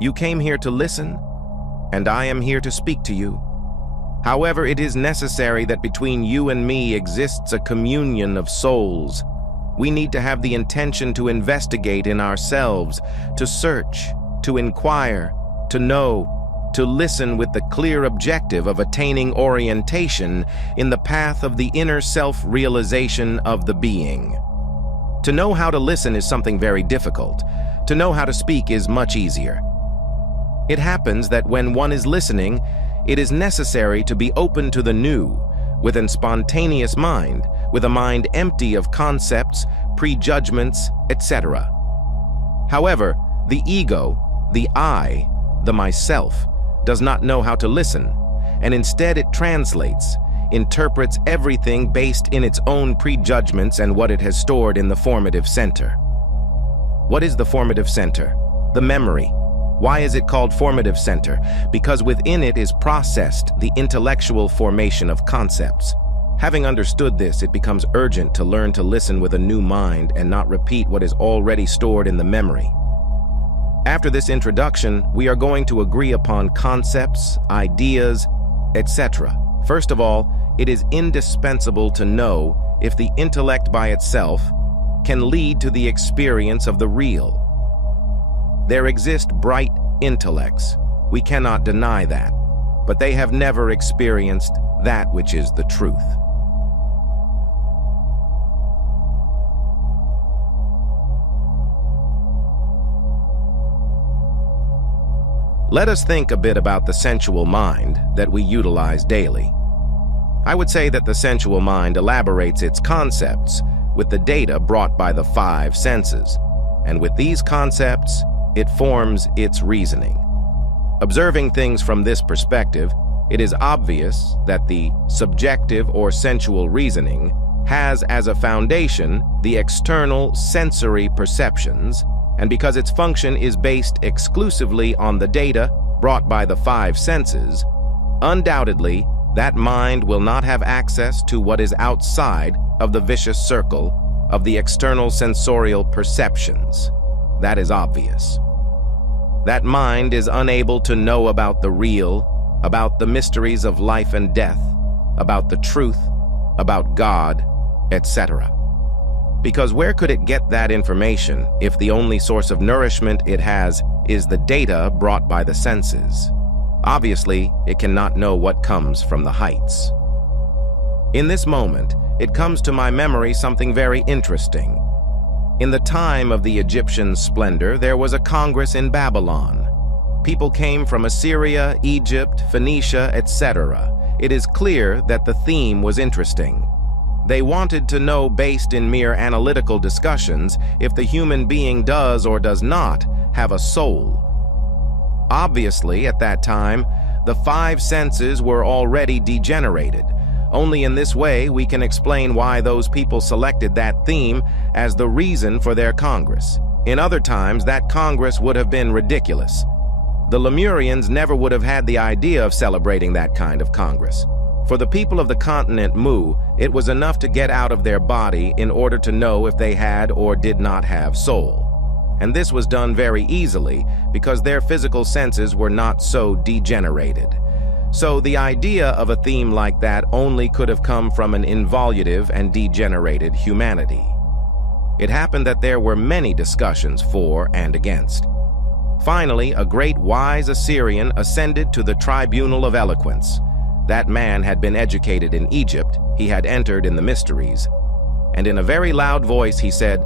You came here to listen, and I am here to speak to you. However, it is necessary that between you and me exists a communion of souls. We need to have the intention to investigate in ourselves, to search, to inquire, to know, to listen with the clear objective of attaining orientation in the path of the inner self-realization of the being. To know how to listen is something very difficult. To know how to speak is much easier. It happens that when one is listening, it is necessary to be open to the new, with a spontaneous mind, with a mind empty of concepts, prejudgments, etc. However, the ego, the I, the myself, does not know how to listen, and instead it translates, interprets everything based in its own prejudgments and what it has stored in the formative center. What is the formative center? The memory. Why is it called formative center? Because within it is processed the intellectual formation of concepts. Having understood this, it becomes urgent to learn to listen with a new mind and not repeat what is already stored in the memory. After this introduction, we are going to agree upon concepts, ideas, etc. First of all, it is indispensable to know if the intellect by itself can lead to the experience of the real. There exist bright intellects, we cannot deny that, but they have never experienced that which is the truth. Let us think a bit about the sensual mind that we utilize daily. I would say that the sensual mind elaborates its concepts with the data brought by the five senses, and with these concepts, it forms its reasoning. Observing things from this perspective, it is obvious that the subjective or sensual reasoning has as a foundation the external sensory perceptions, and because its function is based exclusively on the data brought by the five senses, undoubtedly, that mind will not have access to what is outside of the vicious circle of the external sensorial perceptions. That is obvious. That mind is unable to know about the real, about the mysteries of life and death, about the truth, about God, etc. Because where could it get that information if the only source of nourishment it has is the data brought by the senses? Obviously, it cannot know what comes from the heights. In this moment, it comes to my memory something very interesting. In the time of the Egyptian splendor, there was a congress in Babylon. People came from Assyria, Egypt, Phoenicia, etc. It is clear that the theme was interesting. They wanted to know, based in mere analytical discussions, if the human being does or does not have a soul. Obviously, at that time, the five senses were already degenerated. Only in this way we can explain why those people selected that theme as the reason for their congress. In other times, that congress would have been ridiculous. The Lemurians never would have had the idea of celebrating that kind of congress. For the people of the continent Mu, it was enough to get out of their body in order to know if they had or did not have soul. And this was done very easily because their physical senses were not so degenerated. So the idea of a theme like that only could have come from an involutive and degenerated humanity. It happened that there were many discussions for and against. Finally, a great wise Assyrian ascended to the tribunal of eloquence. That man had been educated in Egypt, he had entered in the mysteries, and in a very loud voice he said,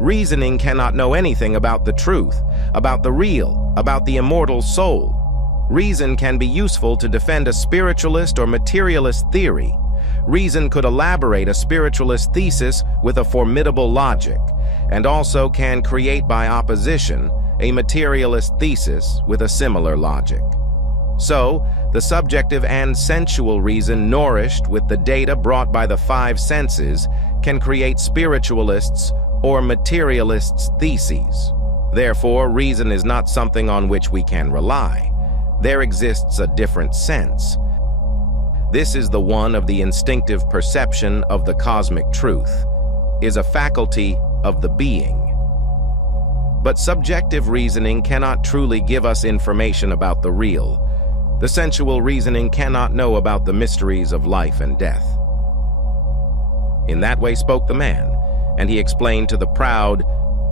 "Reasoning cannot know anything about the truth, about the real, about the immortal soul. Reason can be useful to defend a spiritualist or materialist theory. Reason could elaborate a spiritualist thesis with a formidable logic, and also can create by opposition a materialist thesis with a similar logic. So, the subjective and sensual reason nourished with the data brought by the five senses can create spiritualists or materialists' theses. Therefore, reason is not something on which we can rely. There exists a different sense. This is the one of the instinctive perception of the cosmic truth, is a faculty of the being. But subjective reasoning cannot truly give us information about the real. The sensual reasoning cannot know about the mysteries of life and death. In that way spoke the man, and he explained to the proud,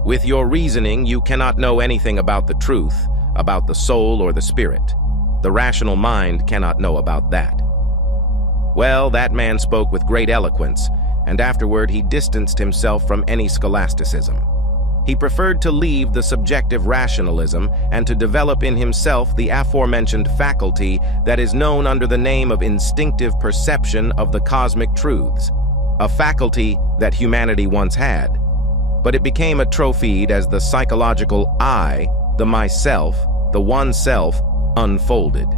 "With your reasoning you cannot know anything about the truth, about the soul or the spirit. The rational mind cannot know about that." Well, that man spoke with great eloquence, and afterward he distanced himself from any scholasticism. He preferred to leave the subjective rationalism and to develop in himself the aforementioned faculty that is known under the name of instinctive perception of the cosmic truths, a faculty that humanity once had, but it became atrophied as the psychological I, the myself, the one self, unfolded.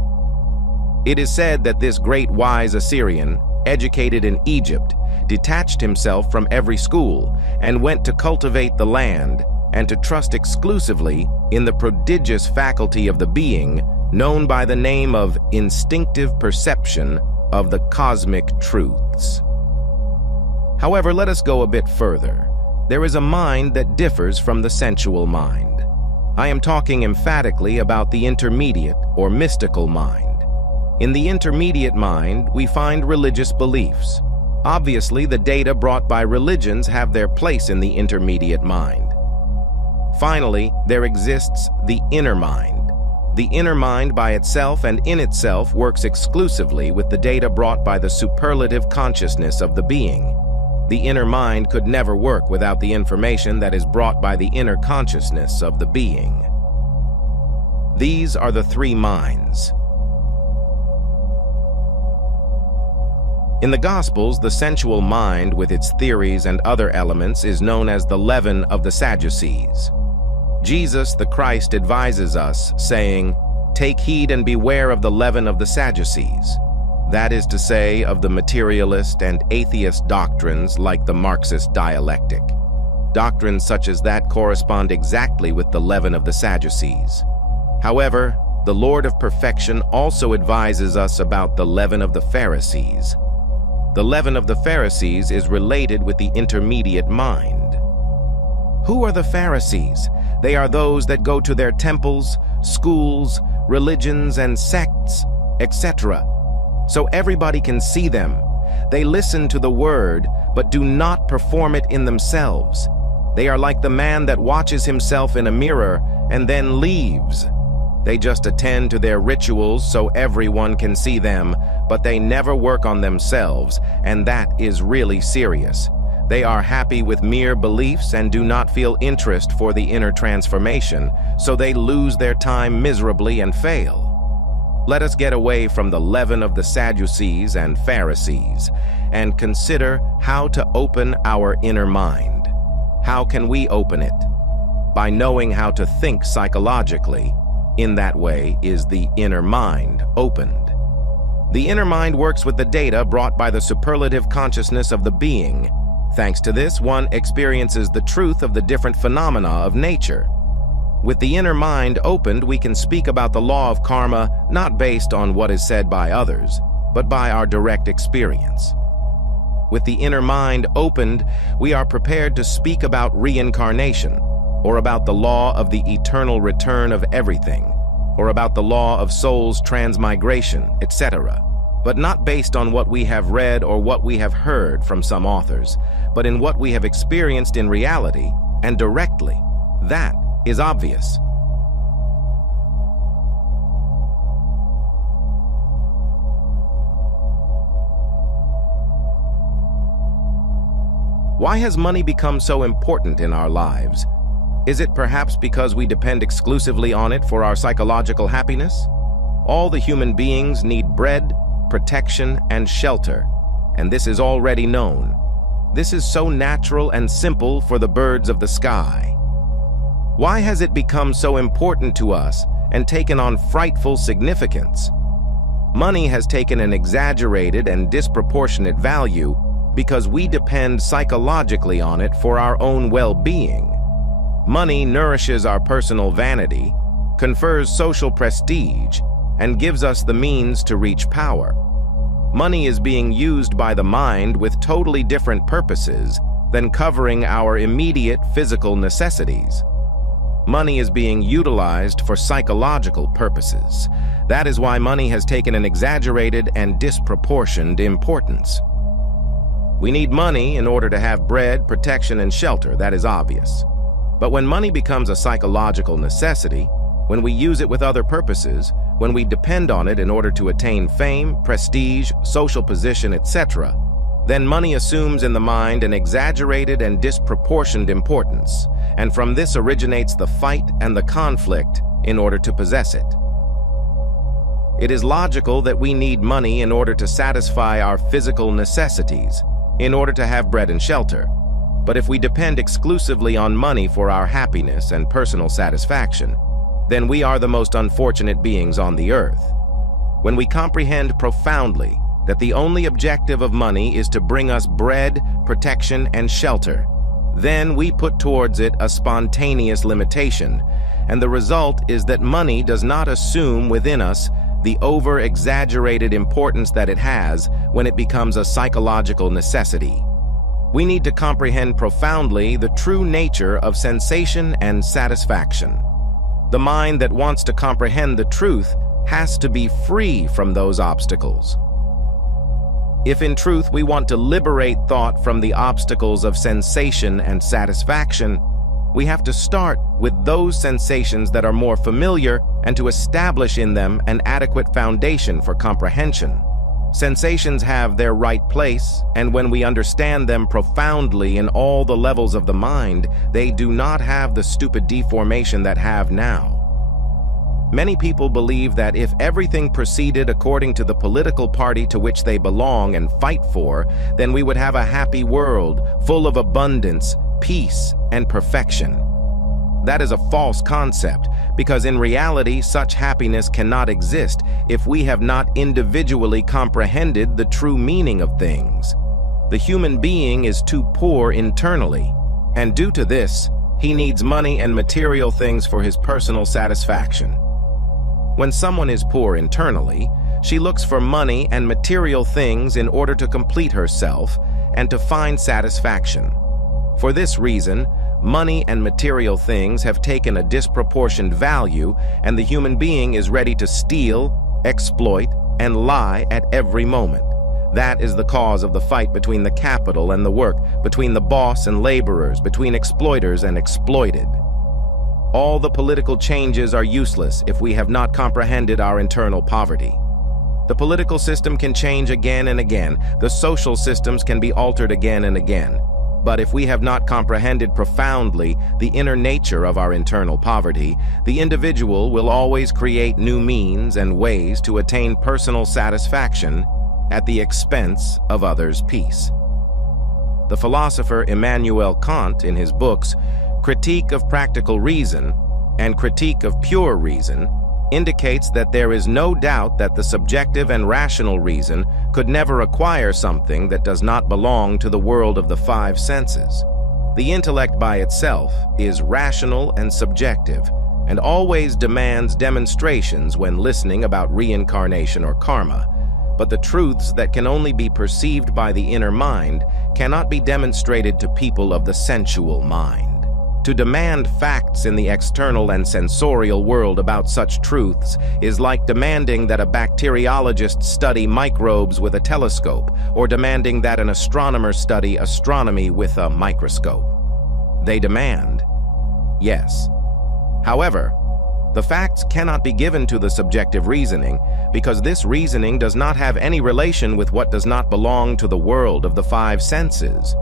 It is said that this great wise Assyrian, educated in Egypt, detached himself from every school and went to cultivate the land and to trust exclusively in the prodigious faculty of the being known by the name of instinctive perception of the cosmic truths. However, let us go a bit further. There is a mind that differs from the sensual mind. I am talking emphatically about the intermediate or mystical mind. In the intermediate mind, we find religious beliefs. Obviously, the data brought by religions have their place in the intermediate mind. Finally, there exists the inner mind. The inner mind by itself and in itself works exclusively with the data brought by the superlative consciousness of the being. The inner mind could never work without the information that is brought by the inner consciousness of the being. These are the three minds. In the Gospels, the sensual mind with its theories and other elements is known as the leaven of the Sadducees. Jesus, the Christ, advises us, saying, "Take heed and beware of the leaven of the Sadducees." That is to say, of the materialist and atheist doctrines like the Marxist dialectic. Doctrines such as that correspond exactly with the leaven of the Sadducees. However, the Lord of Perfection also advises us about the leaven of the Pharisees. The leaven of the Pharisees is related with the intermediate mind. Who are the Pharisees? They are those that go to their temples, schools, religions, and sects, etc., so everybody can see them. They listen to the word, but do not perform it in themselves. They are like the man that watches himself in a mirror and then leaves. They just attend to their rituals so everyone can see them, but they never work on themselves, and that is really serious. They are happy with mere beliefs and do not feel interest for the inner transformation, so they lose their time miserably and fail. Let us get away from the leaven of the Sadducees and Pharisees and consider how to open our inner mind. How can we open it? By knowing how to think psychologically. In that way is the inner mind opened. The inner mind works with the data brought by the superlative consciousness of the being. Thanks to this, one experiences the truth of the different phenomena of nature. With the inner mind opened, we can speak about the law of karma not based on what is said by others, but by our direct experience. With the inner mind opened, we are prepared to speak about reincarnation, or about the law of the eternal return of everything, or about the law of soul's transmigration, etc., but not based on what we have read or what we have heard from some authors, but in what we have experienced in reality and directly. That is obvious. Why has money become so important in our lives? Is it perhaps because we depend exclusively on it for our psychological happiness? All the human beings need bread, protection, and shelter, and this is already known. This is so natural and simple for the birds of the sky. Why has it become so important to us and taken on frightful significance? Money has taken an exaggerated and disproportionate value because we depend psychologically on it for our own well-being. Money nourishes our personal vanity, confers social prestige, and gives us the means to reach power. Money is being used by the mind with totally different purposes than covering our immediate physical necessities. money is being utilized for psychological purposes. That is why money has taken an exaggerated and disproportioned importance. We need money in order to have bread, protection, and shelter, that is obvious. But when money becomes a psychological necessity, when we use it with other purposes, when we depend on it in order to attain fame, prestige, social position, etc., then money assumes in the mind an exaggerated and disproportioned importance, and from this originates the fight and the conflict in order to possess it. It is logical that we need money in order to satisfy our physical necessities, in order to have bread and shelter. But if we depend exclusively on money for our happiness and personal satisfaction, then we are the most unfortunate beings on the earth. When we comprehend profoundly that the only objective of money is to bring us bread, protection, and shelter, then we put towards it a spontaneous limitation, and the result is that money does not assume within us the over-exaggerated importance that it has when it becomes a psychological necessity. We need to comprehend profoundly the true nature of sensation and satisfaction. The mind that wants to comprehend the truth has to be free from those obstacles. If in truth we want to liberate thought from the obstacles of sensation and satisfaction, we have to start with those sensations that are more familiar and to establish in them an adequate foundation for comprehension. Sensations have their right place, and when we understand them profoundly in all the levels of the mind, they do not have the stupid deformation that have now. Many people believe that if everything proceeded according to the political party to which they belong and fight for, then we would have a happy world, full of abundance, peace, and perfection. That is a false concept, because in reality such happiness cannot exist if we have not individually comprehended the true meaning of things. The human being is too poor internally, and due to this, he needs money and material things for his personal satisfaction. When someone is poor internally, she looks for money and material things in order to complete herself and to find satisfaction. For this reason, money and material things have taken a disproportioned value, and the human being is ready to steal, exploit, and lie at every moment. That is the cause of the fight between the capital and the work, between the boss and laborers, between exploiters and exploited. All the political changes are useless if we have not comprehended our internal poverty. The political system can change again and again. The social systems can be altered again and again. But if we have not comprehended profoundly the inner nature of our internal poverty, the individual will always create new means and ways to attain personal satisfaction at the expense of others' peace. The philosopher Immanuel Kant, in his books Critique of Practical Reason and Critique of Pure Reason, indicates that there is no doubt that the subjective and rational reason could never acquire something that does not belong to the world of the five senses. The intellect by itself is rational and subjective, and always demands demonstrations when listening about reincarnation or karma. But the truths that can only be perceived by the inner mind cannot be demonstrated to people of the sensual mind. To demand facts in the external and sensorial world about such truths is like demanding that a bacteriologist study microbes with a telescope, or demanding that an astronomer study astronomy with a microscope. They demand, yes. However, the facts cannot be given to the subjective reasoning, because this reasoning does not have any relation with what does not belong to the world of the five senses.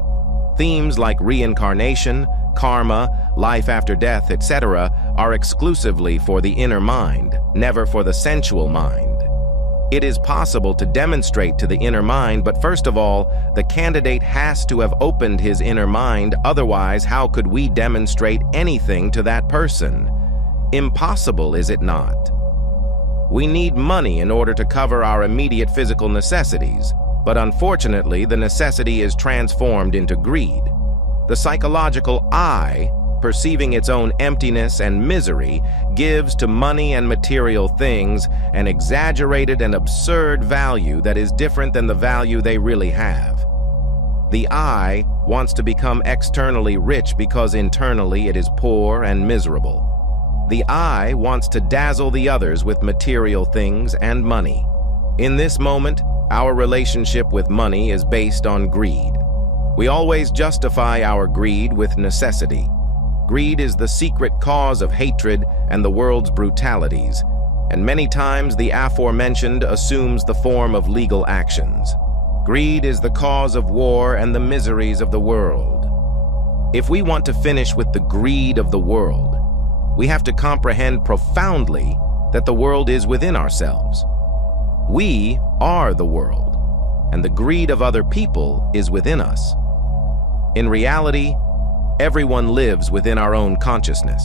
Themes like reincarnation, karma, life after death, etc., are exclusively for the inner mind, never for the sensual mind. It is possible to demonstrate to the inner mind, but first of all, the candidate has to have opened his inner mind, otherwise how could we demonstrate anything to that person? Impossible, is it not? We need money in order to cover our immediate physical necessities, but unfortunately the necessity is transformed into greed. The psychological I, perceiving its own emptiness and misery, gives to money and material things an exaggerated and absurd value that is different than the value they really have. The I wants to become externally rich because internally it is poor and miserable. The I wants to dazzle the others with material things and money. In this moment, our relationship with money is based on greed. We always justify our greed with necessity. Greed is the secret cause of hatred and the world's brutalities, and many times the aforementioned assumes the form of legal actions. Greed is the cause of war and the miseries of the world. If we want to finish with the greed of the world, we have to comprehend profoundly that the world is within ourselves. We are the world, and the greed of other people is within us. In reality, everyone lives within our own consciousness.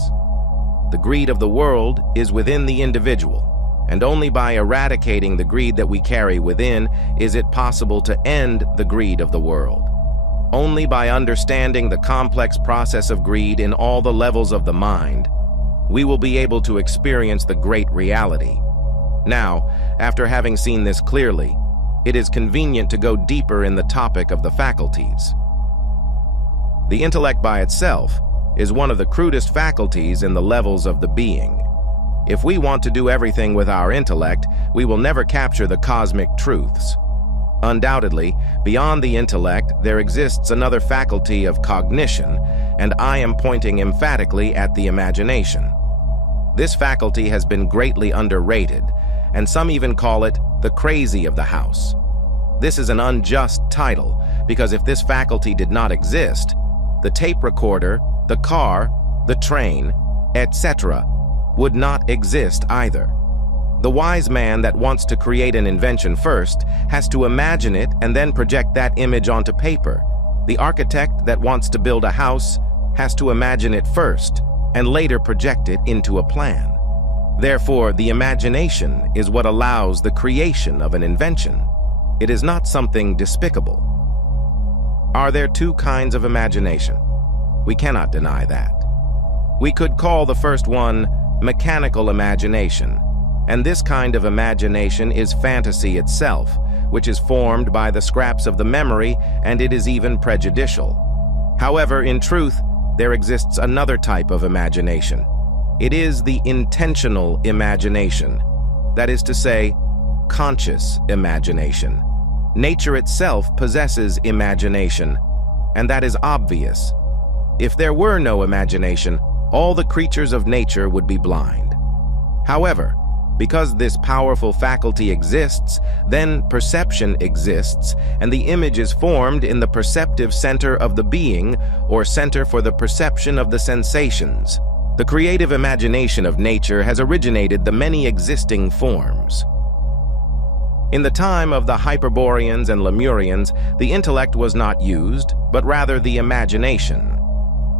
The greed of the world is within the individual, and only by eradicating the greed that we carry within is it possible to end the greed of the world. Only by understanding the complex process of greed in all the levels of the mind, we will be able to experience the great reality. Now, after having seen this clearly, it is convenient to go deeper in the topic of the faculties. The intellect by itself is one of the crudest faculties in the levels of the being. If we want to do everything with our intellect, we will never capture the cosmic truths. Undoubtedly, beyond the intellect, there exists another faculty of cognition, and I am pointing emphatically at the imagination. This faculty has been greatly underrated, and some even call it the crazy of the house. This is an unjust title, because if this faculty did not exist, the tape recorder, the car, the train, etc., would not exist either. The wise man that wants to create an invention first has to imagine it and then project that image onto paper. The architect that wants to build a house has to imagine it first and later project it into a plan. Therefore, the imagination is what allows the creation of an invention. It is not something despicable. Are there two kinds of imagination? We cannot deny that. We could call the first one mechanical imagination, and this kind of imagination is fantasy itself, which is formed by the scraps of the memory, and it is even prejudicial. However, in truth, there exists another type of imagination. It is the intentional imagination, that is to say, conscious imagination. Nature itself possesses imagination, and that is obvious. If there were no imagination, all the creatures of nature would be blind. However, because this powerful faculty exists, then perception exists, and the image is formed in the perceptive center of the being, or center for the perception of the sensations. The creative imagination of nature has originated the many existing forms. In the time of the Hyperboreans and Lemurians, the intellect was not used, but rather the imagination.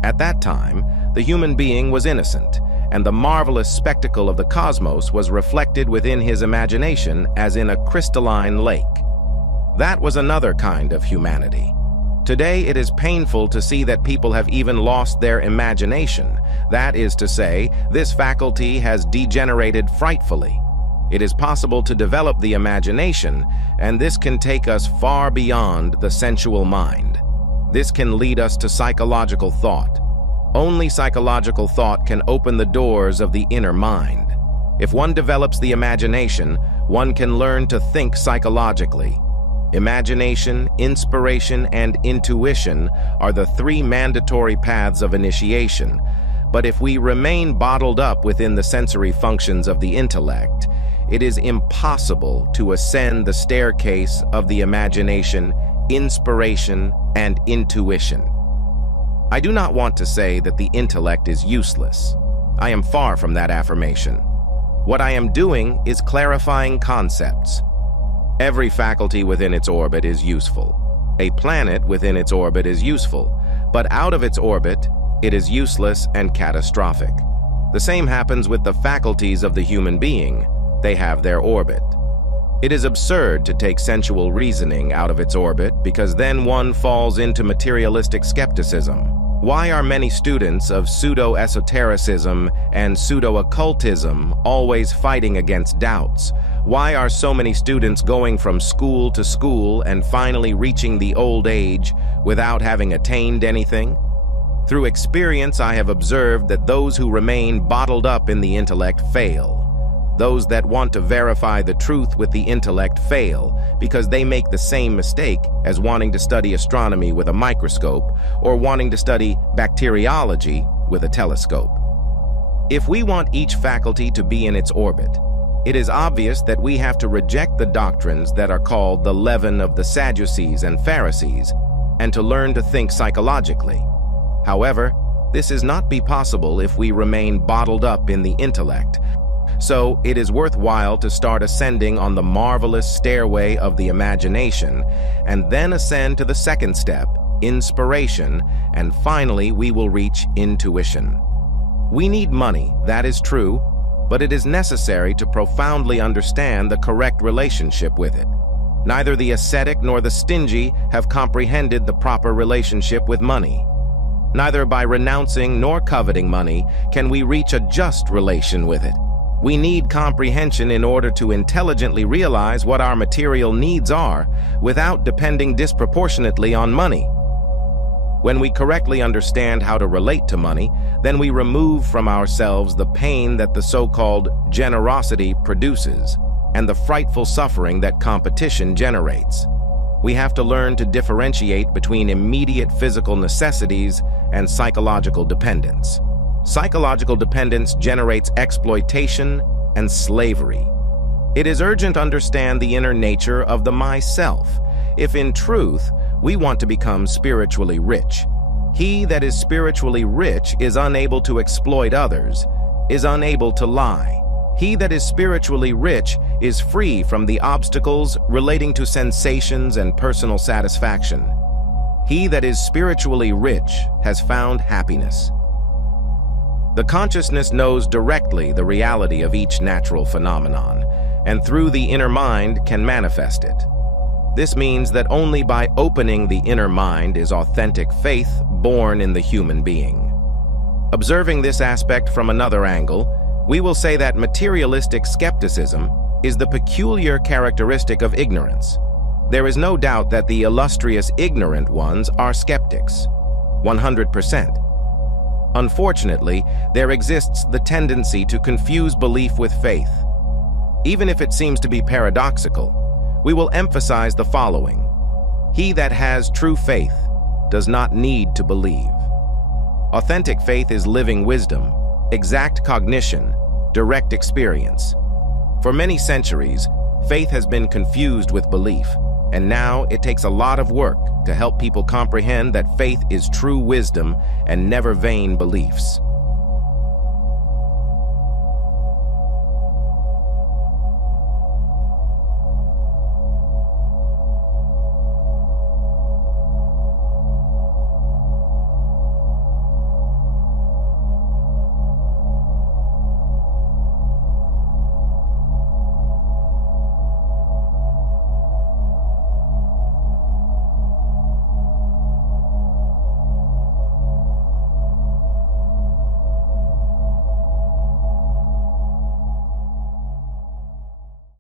At that time, the human being was innocent, and the marvelous spectacle of the cosmos was reflected within his imagination as in a crystalline lake. That was another kind of humanity. Today, it is painful to see that people have even lost their imagination. That is to say, this faculty has degenerated frightfully. It is possible to develop the imagination, and this can take us far beyond the sensual mind. This can lead us to psychological thought. Only psychological thought can open the doors of the inner mind. If one develops the imagination, one can learn to think psychologically. Imagination, inspiration, and intuition are the three mandatory paths of initiation. But if we remain bottled up within the sensory functions of the intellect, it is impossible to ascend the staircase of the imagination, inspiration, and intuition. I do not want to say that the intellect is useless. I am far from that affirmation. What I am doing is clarifying concepts. Every faculty within its orbit is useful. A planet within its orbit is useful, but out of its orbit, it is useless and catastrophic. The same happens with the faculties of the human being. They have their orbit. It is absurd to take sensual reasoning out of its orbit because then one falls into materialistic skepticism. Why are many students of pseudo-esotericism and pseudo-occultism always fighting against doubts? Why are so many students going from school to school and finally reaching the old age without having attained anything? Through experience, I have observed that those who remain bottled up in the intellect fail. Those that want to verify the truth with the intellect fail because they make the same mistake as wanting to study astronomy with a microscope or wanting to study bacteriology with a telescope. If we want each faculty to be in its orbit, it is obvious that we have to reject the doctrines that are called the leaven of the Sadducees and Pharisees and to learn to think psychologically. However, this is not be possible if we remain bottled up in the intellect. So it is worthwhile to start ascending on the marvelous stairway of the imagination and then ascend to the second step, inspiration, and finally we will reach intuition. We need money, that is true, but it is necessary to profoundly understand the correct relationship with it. Neither the ascetic nor the stingy have comprehended the proper relationship with money. Neither by renouncing nor coveting money can we reach a just relation with it. We need comprehension in order to intelligently realize what our material needs are without depending disproportionately on money. When we correctly understand how to relate to money, then we remove from ourselves the pain that the so-called generosity produces and the frightful suffering that competition generates. We have to learn to differentiate between immediate physical necessities and psychological dependence. Psychological dependence generates exploitation and slavery. It is urgent to understand the inner nature of the myself, if in truth we want to become spiritually rich. He that is spiritually rich is unable to exploit others, is unable to lie. He that is spiritually rich is free from the obstacles relating to sensations and personal satisfaction. He that is spiritually rich has found happiness. The consciousness knows directly the reality of each natural phenomenon, and through the inner mind can manifest it. This means that only by opening the inner mind is authentic faith born in the human being. Observing this aspect from another angle, we will say that materialistic skepticism is the peculiar characteristic of ignorance. There is no doubt that the illustrious ignorant ones are skeptics, 100%. Unfortunately, there exists the tendency to confuse belief with faith. Even if it seems to be paradoxical, we will emphasize the following. He that has true faith does not need to believe. Authentic faith is living wisdom, exact cognition, direct experience. For many centuries, faith has been confused with belief, and now it takes a lot of work to help people comprehend that faith is true wisdom and never vain beliefs.